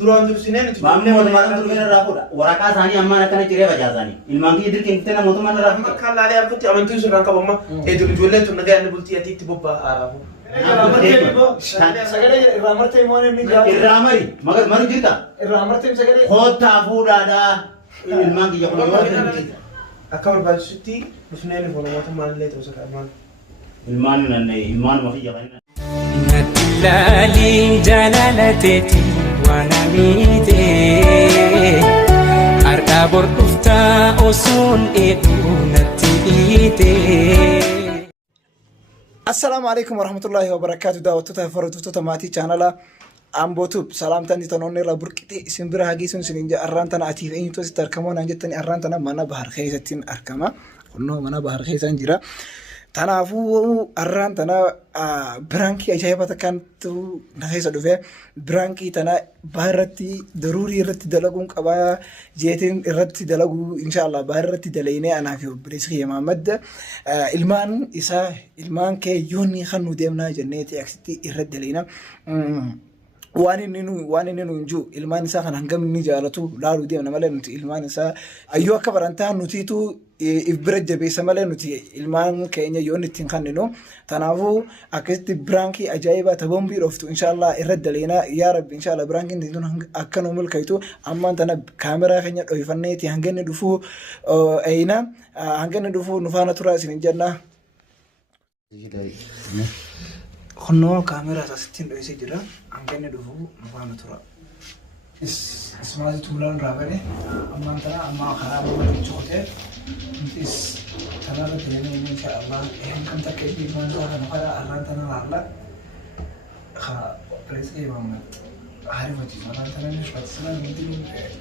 duraan dursineen maamni mootummaan durgina irraa fuudha waraqaa isaanii ammaan akkana ciree facaasaanii ilmaan kiyya dirqii fittee mootummaan irraa fuudha. Kan laalee harkatti amantii sun kan qabamma ijoolleen tun nagaa inni bultii atiitti bobba'aa haaraafu. Sagalee irraa martee immoo inni jaallatu. Irraa maru jirta. Irraa martee sagalee. Koottaa fuudhaadhaa ilmaan kiyya kun akka barbaachisutti dhufneen foon mootummaan illee ta'uu isaa ilmaan. ilmaan nannee ilmaanuma kiyya kan Natilali jalalateti wanamite arda bordufta osun edu natite. Assalamu alaikum warahmatullahi wabarakatuh. Daawwattoota hordoftoota maatii chaanala Ambotube salaamtaan tanoonni irraa burqite isin bira hageessuun isin arraan tana atiif eenyutu asitti argamoo naan jettanii arraan tana mana bahar keessatti argama. Kunnoo mana bahar keessan jira. Tanaafuu arraan tana biraankii ajaa'iba takkaantu na keessa dhufe biraankii tana baharratti daruurii irratti dalaguun qabaa jeetiin irratti dalaguu inshaallah bahar irratti dalaynee anaa fi obboleessi kiyya Mahammad ilmaan isaa ilmaan kee yoonni kan nu deemnaa jenneeti asitti irratti dalayna. Waan inni nu inju ilmaan isaa kan hangam inni jaalatu laaluu deemna malee nuti ilmaan isaa ayyoo akka barantaa nutiitu if bira jabeessa malee nuti ilmaan keenya yoo inni ittiin kanninu. Tanaafuu akkasitti biraankii ajaa'ibaa tabombii dhoftu inshaallah irratti daleena yaa rabbi inshaallah biraankiin tun akka nu milkaitu ammaan tana kaameraa keenya dho'ifanneeti hanga inni dhufuu eeyina hanga inni dhufuu nu faana tura isin jenna. Kunnoo kaameraa asittiin dho'isee jira hanga inni dhufuu nu faana tura. Ismaati tuulaan raabane ammaan tana ammaa karaa booda chokotee nutis kanaarra deemee inshaallah kan takka ilmaan isaa kana fara arraan tana laalla obboleessi Mahammad haarifachiisa arraan tana ni fatisina nuti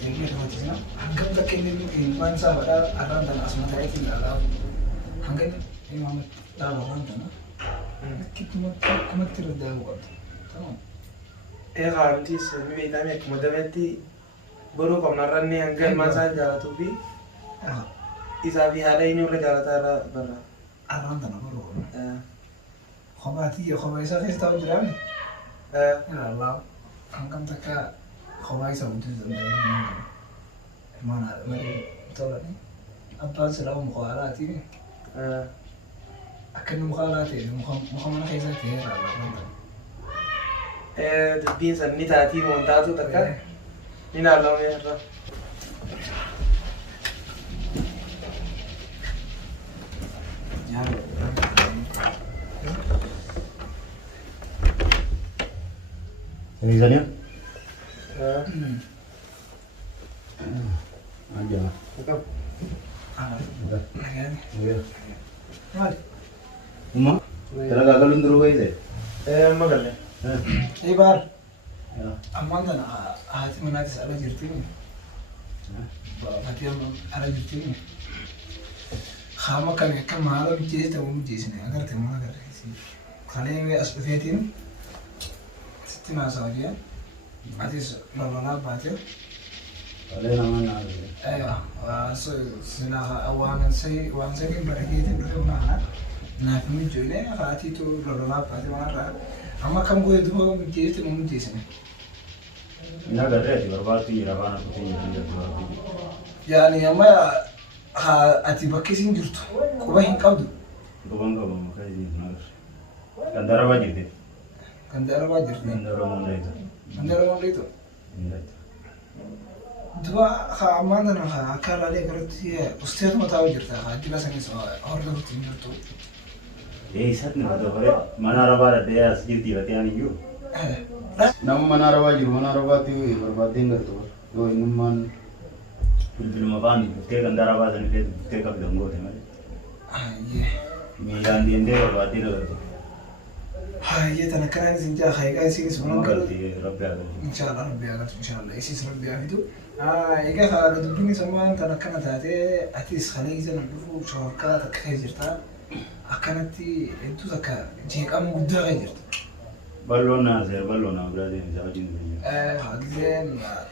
deemee fatisina hangam takka inni ilmaan isaa fadhaa arraan tana asuma ta'eetiin laallaa hanga inni Mahammad dhaaba arraan tana kumatti irra deemu qabdu. Eegaamtis miidhamee akkuma dameetti boruu qabnarranni hanga ilmaan isaa jaalatuu fi isaa fi haadha inni irra jaalataa irra barra. Arraan tana boruu kophaa isaa keessa taa'u jiraame. Ilaalaa hangam takka kophaa isaa guutuu danda'ee ilmaan haadha malee tolani abbaan silaa muka haalaati akka inni muka haalaa ta'e muka mana keessa ta'e ilaalaa. Dubbiin san ni taatii montaatu takka ni naallame irra. Sini aja. Umma, tenaga galun dulu guys. Magalle. Ibar. Ammaan tana haati manaatis ala jirtiin. Haati ala jirtiin. Haama kan akka maala mijjeesse ta'uu mijjeessine agartee mana agarsiisi. Kalee as dhufeetiin sitti naasawa ji'a. Atis lololaa baatee. Kalee nama naasise. Silaa waan sadiin barakeetiin dhufe maana. Naaf mijjoone haatiitu lololaa baatee manarraa. Amma kam goe dua mijjeesse mu mijjeessine. Ina garreeti barbaaddu jira baana kutiin jirtu. Yaani amma ati bakka isin jirtu quba hin qabdu. Quban qabu muka isin nagar. Kan darabaa jirti. Kan darabaa jirti. Kan darabaa mundeetu. Kan darabaa mundeetu. Mundeetu. Dua ammaan tana akka laalee garatti usteetuma taa'u jirta addila sanis hordofutti hin jirtu. Isat ni betul kore mana araba ada dia sejati latihan itu. Nama mana araba jiru mana araba tu berbanding enggak tuh. Yo inuman Film apa nih? Kita kan araba dan kita kan donggo teman. Iya. Milan di India berbanding enggak tuh. Iya tanah keran sinja kaya sini semua kalau. Rabbi ada. Insyaallah Rabbi akan insyaallah isi Rabbi itu. Ega kalau dubini semua tanah keran tadi atis kali izin dulu syurga tak kaya jirta. Akkanatti hedduu takka jeeqama guddaa kan jirtu. Balloona berarti jawabin. Hagizeen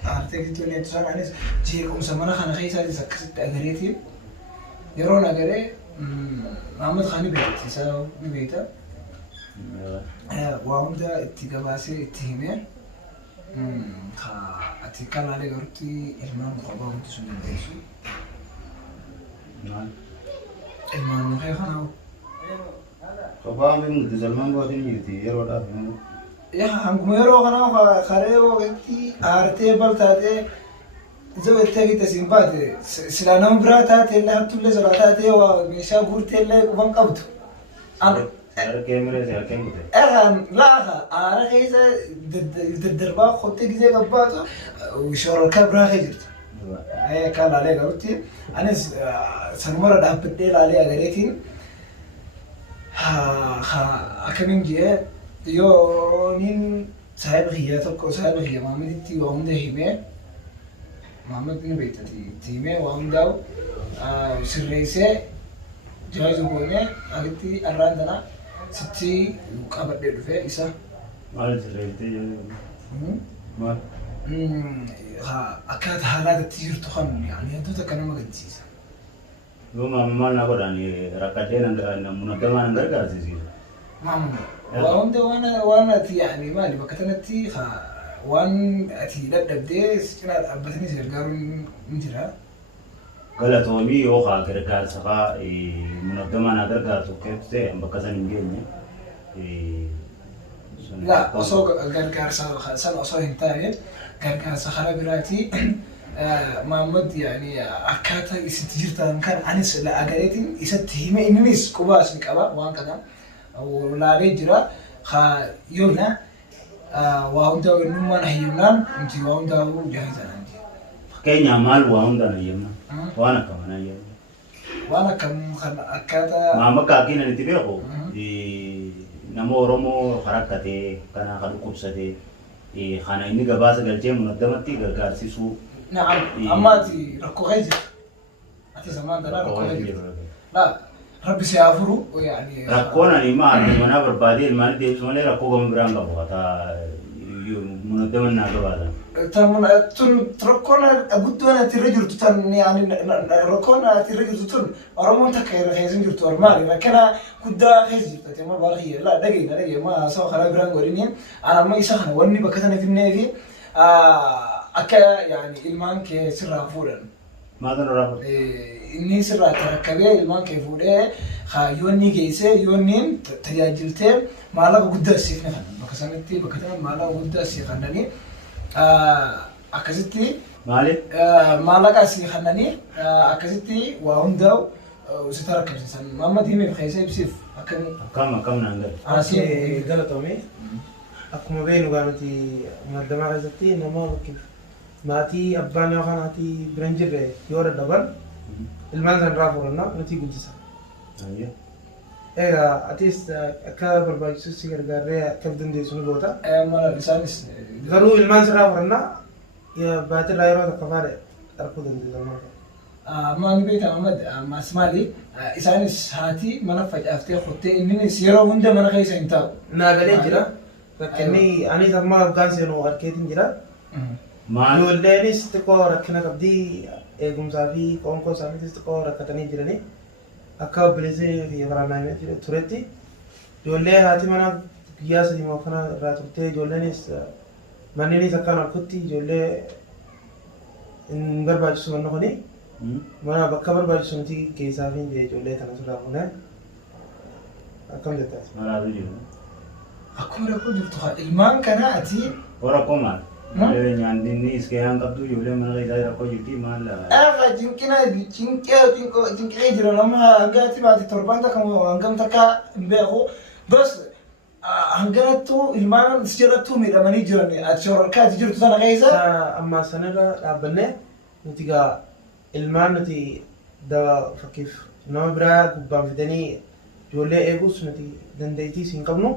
arteekitoonni hedduu isaan anis jeequmsa mana kana keessaatis akkasitti agareetiin yeroon agaree Mahammad Khan ni beekta. Waa hunda itti gabaasee itti himee ati kanaalee garutti ilmaan qophaa guddisuu dandeessu. Maal? Ilmaan mukkee kanaa. Kophaan fi mudde salmaan gootiin jirti yeroodhaaf immoo. Hanguma yeroo kanaa karee waqtii aartee baltaatee zawettee gitte siin baate silaa nama biraa taatee illee hattullee soraa taatee waa meeshaa guurtee illee qufan qabdu. Harkee miree si harkeen gute. Laafa aara keessa daddarbaa qottee gisee qabbaatu shororkaa biraa kee jirtu. Kan laalee garutti anis sanumara dhaabbadhee laalee agareetiin akkamiin jee yoo nin saahiba kiyyaa tokko saahiba kiyya Maamaditti waa hunda himee Maamad ni beektati itti himee waa hundaa'u sirreessee jaayizu goonee asitti arraan tana sitti qabadhee dhufee isa. Maal sirreessitee jedhu? Maal? Akkaataa haalaatti jirtu kan wantoota akka nama gaddisiisa. Yoo maal na godhan rakkatee munaggamaa nan gargaarsiisiisa. Waa hunda waan ati maali bakka sanatti waan ati dadhabdee cinaa dhaabbatanii si gargaaruun ni jira. Galatoomii yoo gargaarsa munaggamaa na gargaartu keessee bakka san hin geenye. Laa osoo gargaarsa sana osoo hin taane gargaarsa karaa biraati Maamad akkaataa isitti jirtan kan anis agareetiin isatti hime innis qubaas ni qaba waan kana laalee jira yoona waa hundaa eenyummaan hayyamnaan nuti waa hundaa jaahisanaan jira. Fakkeenyaaf maal waa hundaan hayyamna? Waan akkaman hayyamna? Waan akkam kan akkaataa Maamakka akkiin itti beeku nama Oromoo harakkatee kana kan dhukkubsatee kana inni gabaasa galchee munaggamatti gargaarsisuu. Naam ammaati rakkoo kee jira. Ati zamaan dhalaa rakkoo kee jira. Laa rabbi si afuru rakkoon ani maal mana barbaadee ilmaan deebisu malee rakkoo gama biraan qabu hataa munaggaman naa gabaatan. Tun rakkoon guddoon ati irra jirtu tan rakkoon ati irra jirtu tun Oromoon takka irra keessa jirtu ormaali rakkina guddaa keessa jirtu ati amma baala kiyya laa dhageenya amma haasawaa karaa biraan godhiniin ani amma isa kana wanni bakka sana finnee fi akka ilmaan kee sirraa fuudhan. Maatiin irraa fuudhan? Inni sirraa tarakkabee ilmaan kee fuudhee yoonni geessee yoonniin tajaajiltee maallaqa guddaa siif ni kennan bakka sanatti bakka sana maallaqa guddaa siif kennanii akkasitti maallaqa siif kennanii akkasitti waa hundaa'u si tarakkabsiisan. Maamad himeef keessa ibsiif akkamii? Akkam naan galu. Asii galatoomee akkuma beeknu gaanoti munaggamaa keessatti nama maatii abbaan yookaan haati bira hin jirre yoo dadhaban ilmaan sanarraa fuudhanna nuti guddisa. Egaa atis akka barbaachisus si gargaarree akka dandeessu ni goota. Isaanis garuu ilmaan sirraa fuudhanna baatirraa yeroo takka faadha arguu dandeessa. Maal beektaa Maamad ammas maali isaanis haati mana facaaftee qottee innis yeroo hunda mana keessa hin taa'u. Naagalee jira. Fakkenni anis amma waggaan seenu harkeetiin jira. Ijoolleenis xiqqoo rakkina qabdii eegumsaa fi qoonqoo isaaniitis xiqqoo rakkatanii jiranii akka obboleessee fi baraannaa turetti ijoollee haati mana guyyaa sadii kana irraa turtee ijoolleenis manneenis akkaan harkutti ijoollee hin barbaachisu wanna kuni mana bakka barbaachisu nuti keessaa fi ijoollee kana sirraa fuunee akkam jettaas. Maraatu jiru. Akkuma rakkoo jirtu ilmaan kana ati. Rakkoo maal? Nyaanni iskayaan qabdu ijoollee mana keessaa rakkoo jirti maal? Cinqee jira nama hangaatti baate torban takka hangam takka hin beeku. Bas hanganattu ilmaan sijarattuu miidhamanii jiran ati shororkaa ati jirtu sana keessa. Amma sanarra dhaabbannee nuti gaa ilmaan nuti dawa fakkiif nama biraa gubbaan fidanii ijoollee eeguus nuti dandeettii hin qabnu.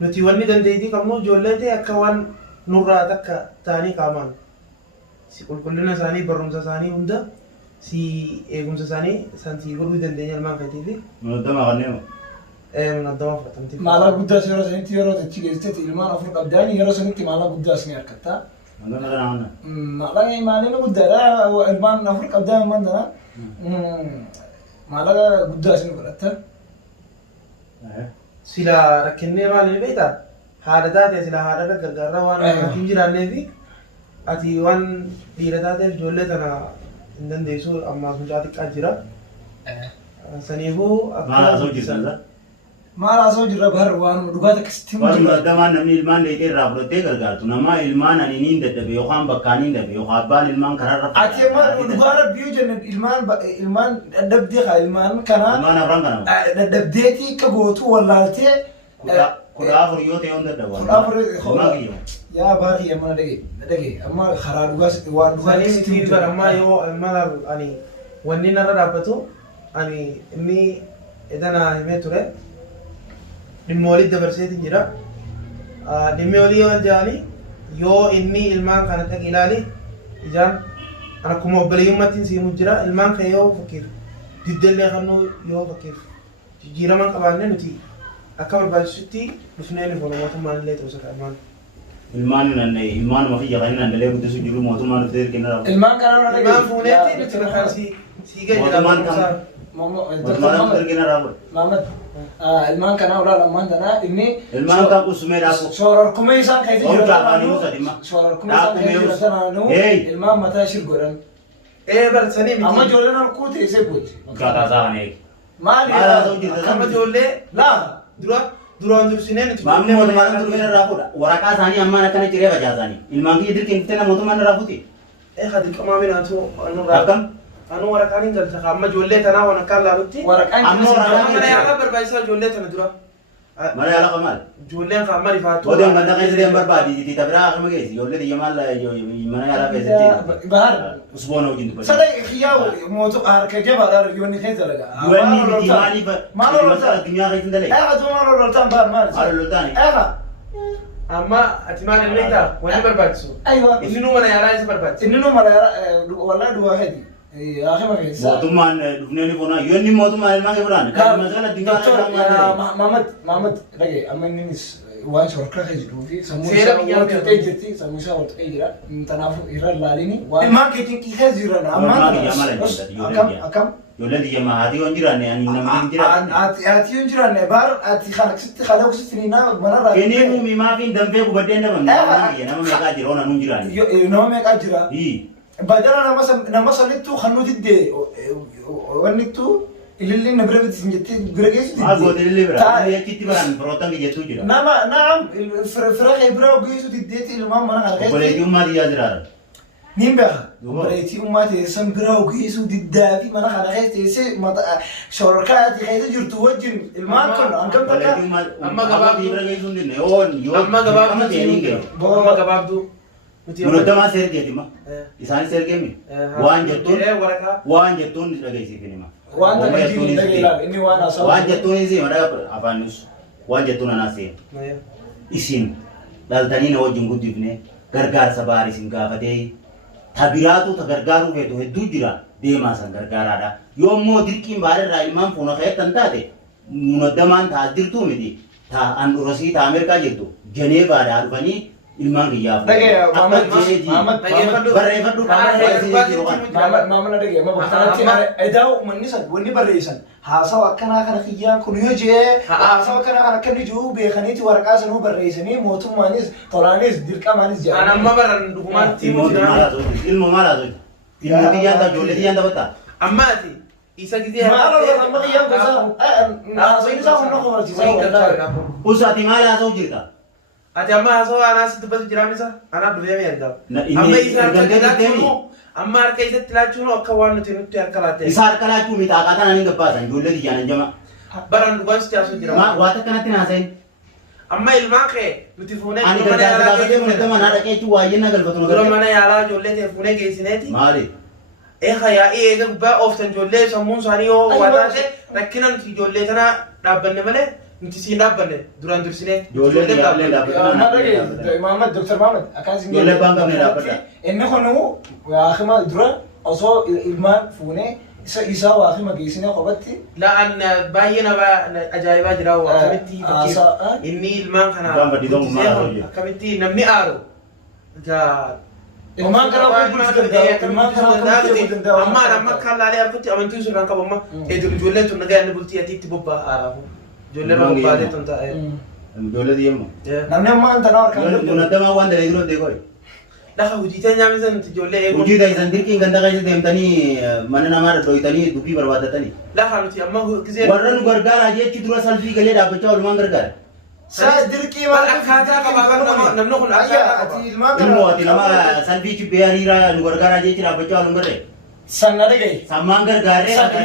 Nuti wanni dandeettii qabnu ijoollee ta'e akka waan nurraa takka ta'anii qaamaan si qulqullina isaanii barumsa isaanii hunda si eegumsa isaanii santii godhuu dandeenya ilmaan keetiif. Munaggamaa kanneen munaggamaa fudhatamti. Maallaqa guddaas yeroo sanitti yeroo itti geessitetti ilmaan afur qabdaan yeroo sanitti maallaqa guddaas ni harkatta. Maallaqa guddaadha ilmaan afur qabdaan ilmaan tana maallaqa guddaas ni godhatta. Sila rakkinnee maal ni beektaa? Haadha taate sila haadharra gargaarraa waan hin jiraannee fi ati waan dhiira taateef ijoollee tana hin dandeessu amma mucaa xiqqaa jira. Saniifuu Maal haasa'u jirtan? Maal haasa'u jirra bara waan dhugaata akkasitti Waan muraddamaan namni ilmaan dheedhee irraa fudhattee gargaartu. Nama ilmaan ani niin dadhabe yookaan bakkaan niin dadhabe yookaan abbaan ilmaan karaarra ati amma dhugaa rabbii jenna ilmaan dadhabdee haa ilmaan kana ilmaan afran kana. dadhabdeetii akka gootu wallaaltee Kudha afur yoo ta'e hunda dabala. kudha afur Ilmaan kiyya. yaa baari amma dhage amma karaa dhugaas waan dhugaa Saniif barammaa yoo ilmaan ani wanni narra dhaabbatu ani inni edana himee ture. Dhimma olii dabarseetiin jira. Dhimmi olii waan jedhani yoo inni ilmaan kana dhaqi ilaali ijaan akkuma obboleeyyummaatti siimu jira. Ilmaan kan yoo fakkiif diddellee kannuu yoo fakkiif jijjiiraman qabaanne nuti akka barbaachisutti dhufnee ni fola mootummaan illee ta'uu isaa ilmaan. Ilmaan ofii jaqanii nandalee guddisuu jiru mootummaan dhuftee kenna rafu. ilmaan kana irra dhage Ilmaan fuuneetti nuti rakkoo sii gadi jedhama. Mootummaan dhuftee kenna rafu. Maamad ilmaan kana ulaa lamaan tanaa inni Ilmaan kan qusumee dhaabu. soorarkumee isaan keessa Ol jiru kaafanii musa dhimma. soorarkumee isaan keessa jiru tanaanuu ilmaan mataa shir godhan Barsanii miti. amma ijoolleen harkuu teessee gooti Akkaataa isaa kana eegi. maali Maal haasa'u jirtan? Amma ijoollee laa duraan dursinee nuti. Maamni mootummaan dhuftee irraa fuudha. Waraqaa isaanii ammaan akkana ciree facaasanii. Ilmaan kiyya dirqiin dhuftee mootummaan irraa fuuti. Dirqamaa binaatu Akkam? anu waraqaan hin galcha amma ijoollee tanaa waan akka laalutti. waraqaan Amma waraqaan Mana yaalaa barbaachisaa ijoollee tana dura. Mana yaalaa kan maal? Ijoolleen kan amma rifaatu. Odeen kan dhaqee sireen barbaadi. Itti biraa akkama geessi. Ijoollee xiyya maal mana yaalaa keessatti. bahar Usboona wajjin dubbatu. sada xiyyaa mootu harka jabaadha yoonni keessa laga Duwanni miti maaliif maal ololta addunyaa keessa hin dalee? atu maal ololtaan bahar maal Maal ololtaani? Amma ati maal illee ta'a wanni barbaachisu. aywa Inni nu mana yaalaa isa barbaachisa. inni nu mala walaa duwaa hedi akima keessa Mootummaan dhufnee ni foonaa. Yoo inni mootummaan ilmaan kee fudhaan. Kan masala addunyaa keessa maal Maamad dhage amma innis waan shorkaa keessa jiruu fi sammuu Seera isaa biyyaa wal biyya qixxee jirti sammuu isaa wal qixxee jira kanaafuu irra ilaalini waan ilmaan keetiin keessa jiran Ilmaan kiyya mala jechuudha, ijoolleen akkam kiyya. akkam Ijoolleen xiyya maatii yoo hin jiraanne ani namni hin jiraanne. ati hin jiranne baar ati kanaksitti kanaksitti ni na manarraa Kennee muumii maafiin danfee gubaddee nama nama meeqaa jira oona nuun jiraanne. nama meeqaa jira Hii. badala nama sanittuu kan nuti dee wannittuu ililliin na bira bitin jettee bira geessu Maal goote illee bira. Achitti baraan firootan kiyyattuu jira. nama naam fira kee bira geessu diddeetti ilmaan mana kana keessa Obboleettii xiyyaa jiraata. nin beeka obboleettii ummaa teessan bira geessu diddaa fi mana kana keessa teessee shororkaa ati keessa jirtu wajjin ilmaan kun hangam takka Amma gabaabduu bira geessuu hin dinne. Yoo Amma gabaabduu ta'anii ga'e. Amma gabaabduu. Munaddamaa seergeeti ma. Isaanis seergeemi. Waan jettuun waraqaa. waan jettuun dhageessiifin hima. waan takka jiru dhageelaa inni waan haasawaa Waan jettuun isii madha afaan nus. Waan jettuun anaa seena. Isin dhaltanii na wajjin guddifne gargaarsa baarii isin gaafatee tabiraatu ta gargaaruu feetu hedduu jira deemaa san gargaaraadha. Yoo immoo dirqiin baadharraa ilmaan fuuna ka'eettan taate munaddamaan ta'a jirtuu miti. Ta andurasii ta Ameerikaa jirtu Jeneevaadhaa dhufanii ilmaan kiyyaaf. Barreeffadhu maamala dhagee amma bakkanatti edaa uummanni san wanni barreessan haasawa akkanaa kana kiyyaan kun yoo jee haasawa akkanaa kana akka inni jiru beekaniiti waraqaa sanuu barreessanii mootummaanis tolaanis dirqamaanis An jedhanii amma baran dhugumaatti himu jira. ilmoo maal haa sochi? Ilmoo kiyyaan ta'a ijoollee kiyyaan taphatta. Amma ati isa gidee maal ola amma kiyyaan gosa haasawni isaa humna kofarchiisa Usaati maal haa sochi jirta? ati amma haasawaa anaa sitti dubbatu jiraamisa anaa dhufee mi argama. Inni Amma isa harka erga laachuun amma harka isatti laachuun akka waan nuti harka laattee. Isa harka laachuu miti akkaataa nani gabbaasan ijoollee kiyyaan hanjama. Baran dhugaan si jaasu jira. Waa takkanatti naasayin. Amma ilmaan kee nuti fuunee Ani mana gargaarsa yaalaa gaafatee munaddamaan haadha qeechuu waayyannaa galfatu nu dura gargaara. mana yaalaa ijoollee ta'e fuunee geessineeti. Maali? Yaa'ii eega gubbaa ooftan ijoollee sammuun isaanii yoo waa taate rakkina nuti ijoollee tana dhaabbanne malee nuti siin dhaabbanne duraan dursinee. Ijoollee ijoollee dhaabbatu. Maamad Dr. Maamad akkas Ijoollee abbaan qabne dhaabbata. inni kunu waakima dura osoo ilmaan fuunee isa waakima geessinee qofatti La'aan baay'ee nama ajaa'ibaa jira akkamitti inni ilmaan kana Waan badii akkamitti namni aaru. ilmaan kana gurguruu danda'a ilmaan kana gurguruu danda'a amma kan laalee harkutti amantuu sirraan qabu amma ijoolleen tun nagaa inni bultii atiitti bobbaa aaraafu. Ijoolleen bobbaalee tun taa'e. Ijoollee xiyyeemmoo. namni ammaa tanaa harkaan Munaddamaa waan dalee jiru deekoo. لا هوجيتين يا مثلا تجولي وجود إذا دركين كندا كيس ديمتني من أنا ما دويتني دبي بربادتني لا خلوتي أما هو كذي ورن غرغار أجي تدرس سالفي قليل دابتشا ولمان غرغار ساس دركي ما أكثر كمان نمنو كنا أيا أتي الماء ilmu ati nama salvi ci biari ra lugargar aja ci dapat jual ngere سنة دقي samang gargare سنة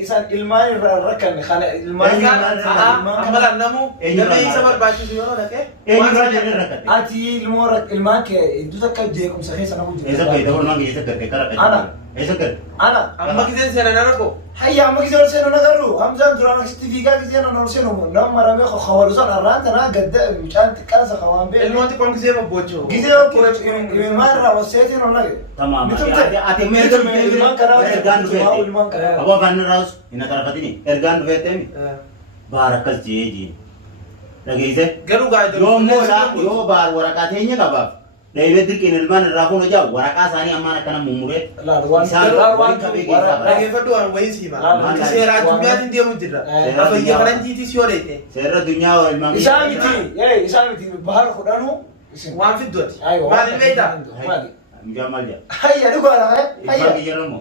إنسان الماء ركن خلا الماء أما نمو نمي سبب باشي شو هذا كه ra jadi rakat أتي الماء كه إنتو تكاد جيكم سخي سنة بوجود esa kai dawar mang esa kar kara Ana. esa kar أنا أما كذي سنة نركو هيا أما كذا سنة نقرو همزة درانا كستيفيكا كذا نرسله نام مرامي خوارزان أرانت أنا قد مشان تكاس خوان بيه المهم تكون كذي ما بوجو كذا كذا ما راوسيتي نلاقي tamam Betul, ati betul. mereka Ilman kana ergan cuma vete ilman kana. abo van raus ina tarakat ini ergan vete mi barakas jeji lagi ise قالوا قاعد yo mola yo bar warakatenya kabab David dikin ilman rafu no jaw warakasani amana kana mumure لا روان Isaan روان waliin qabee keessaa lagi fadhu an wayisi ma Ah, seera addunyaa din deemu jirra afa yaran titi siyoreete serra dunya ilman إسامتي إيه إسامتي بحر خدانو waan fiddooti أيوة maal ilmeeyta مالي jamal ja هيا نقول أنا ilman هيا yeramo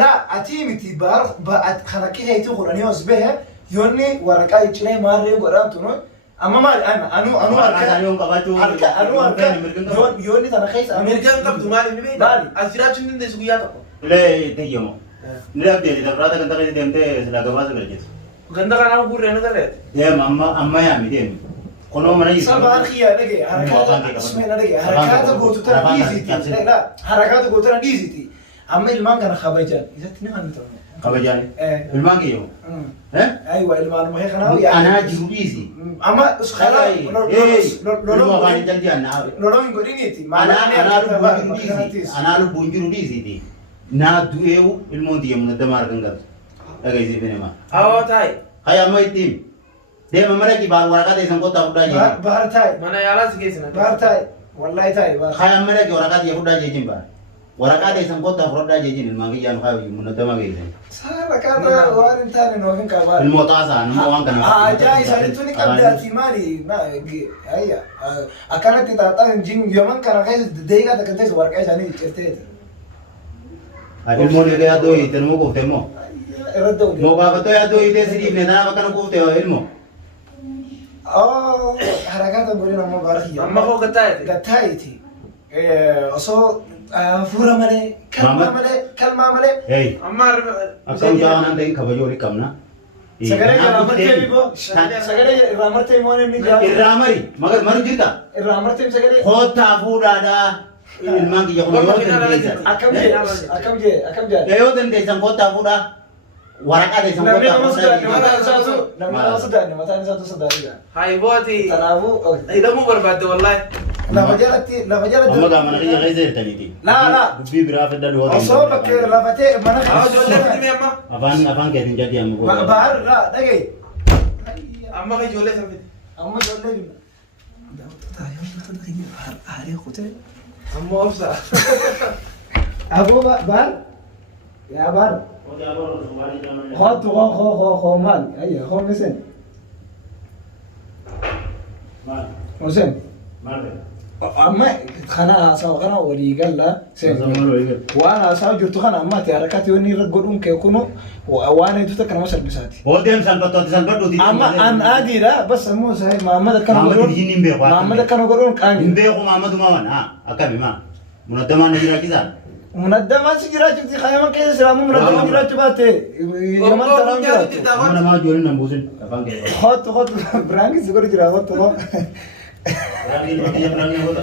لا أتيمتي بحر بعد خلكي هي تقول أنا أصبح يوني ورقة يجري ماري قرام تنو أما ما أنا warakasani on kabatu يوني تنا خيس ameerikaan qabdu maal ilmeeyta Maali? as jiraachuun dandeessu guyyaa tokko le tejemo le abde da brada kan takay demte sila gabasa galjet ganda kanaa gurree na gareete dem amma ya mi dem kono mana yi سبعة خيا نجي حركات اسمه نجي حركات قوتو ترى ديزيتي لا لا حركات قوتو ترى ديزيتي أما المان كان خبيجان إذا تنام ترى kabajani إيه ilman yo eh أيوة المان ما هي خناوي ana jirudisi أما سخلا lo kan janji ana لولو يقول إنتي ana lu bunjuru disi ti na dueu ilmon di mun da mar gangal daga isi bene ma awoo taay haya mai tim dem amara ki bar waraka de sanko ta udah je بحر تاي mana yaalaa si geessina بحر تاي والله تاي بحر haya amara ki waraka de udah je jimba waraka de sanko ta udah je jin ilman ki jan khawi mun da ma ge سهل كذا وارن تاني نوفين كبار ilmo ta sa no wan kana جاي سالتوني كبداتي مالي ما هيا أكلت تاتا جين يومن كان غير دقيقة تكتيس ورقة جاني كتير ilmo le ga do iter mo ko temo ردوا mo ba to ya do ite sidi ne na ba kana ko te ilmo حركات أقولين أما بارخية amma koo gattaayete قتايتي أصو فورا مالي كلمة مالي كلمة مالي hey amma akam jawanan de kabajo ri kamna سجلي رامرتي بيبو سجلي رامرتي موني من جاي irramari magar maru jirta رامرتي سجلي khota fudada ilman ki yo yo أكم جاي yo den de san khota fuda waraka de san نبي khota نمسك نبي fuda نمسك نبي نمسك نبي نمسك haybooti تنابو idamuu barbaadde wallahi لما جلتي amma ga mana ki gaizer taniti لا لا dubbi bira fedda do أصوبك لفتي مناخ awoo ijoollee fidime amma afan ke tin jadi amma ko بحر لا دقي amma ka ijoollee san fide أما جولي amma obsa أبو بحر يا بحر خاطو خو مال أيه خو مسن مسن أما خنا سو خنا ولي قال لا وانا سو جرت خنا أما تحركاتي وني رجلون كيكونوا وانا يدوتك أنا مسر بساتي bodem san pato san pato di أما أن أدي لا بس مو سهل محمد كانوا يقولون محمد كانوا يقولون كان imbe ko mamadu mawan ha akami ma munadama na jira kisan منظمة سجلات في خيام كيس سلام منظمة سجلات باتة يوم ترام جات mana ma jori nambusin afan ke خط برانك سجل جرا خط rani rani rani hoda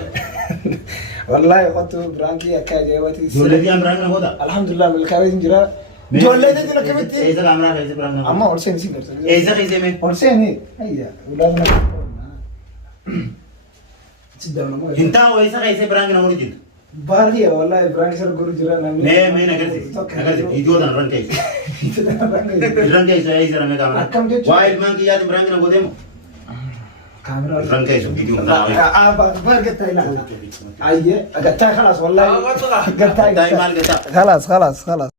والله خط برانك يا كاجي واتي jole di amran na hoda الحمد لله من الكاوي جرا جولة دي لك كمتي eza amran eza brang na أما أرسين سينر eza khize me أرسين هي ولا من تدمنا ما hinta o eza khize brang na hodi jin بارغي والله برانك سر جرو جرا نامي me nagarsi ijodan ran kai ran kai sai eza me kamera Akam dia cuma- wild man ki yad brang na godem كاميرا ran kai so video na بارغي تايلا أيه قطع خلاص والله awoo قطع dai mal gata خلاص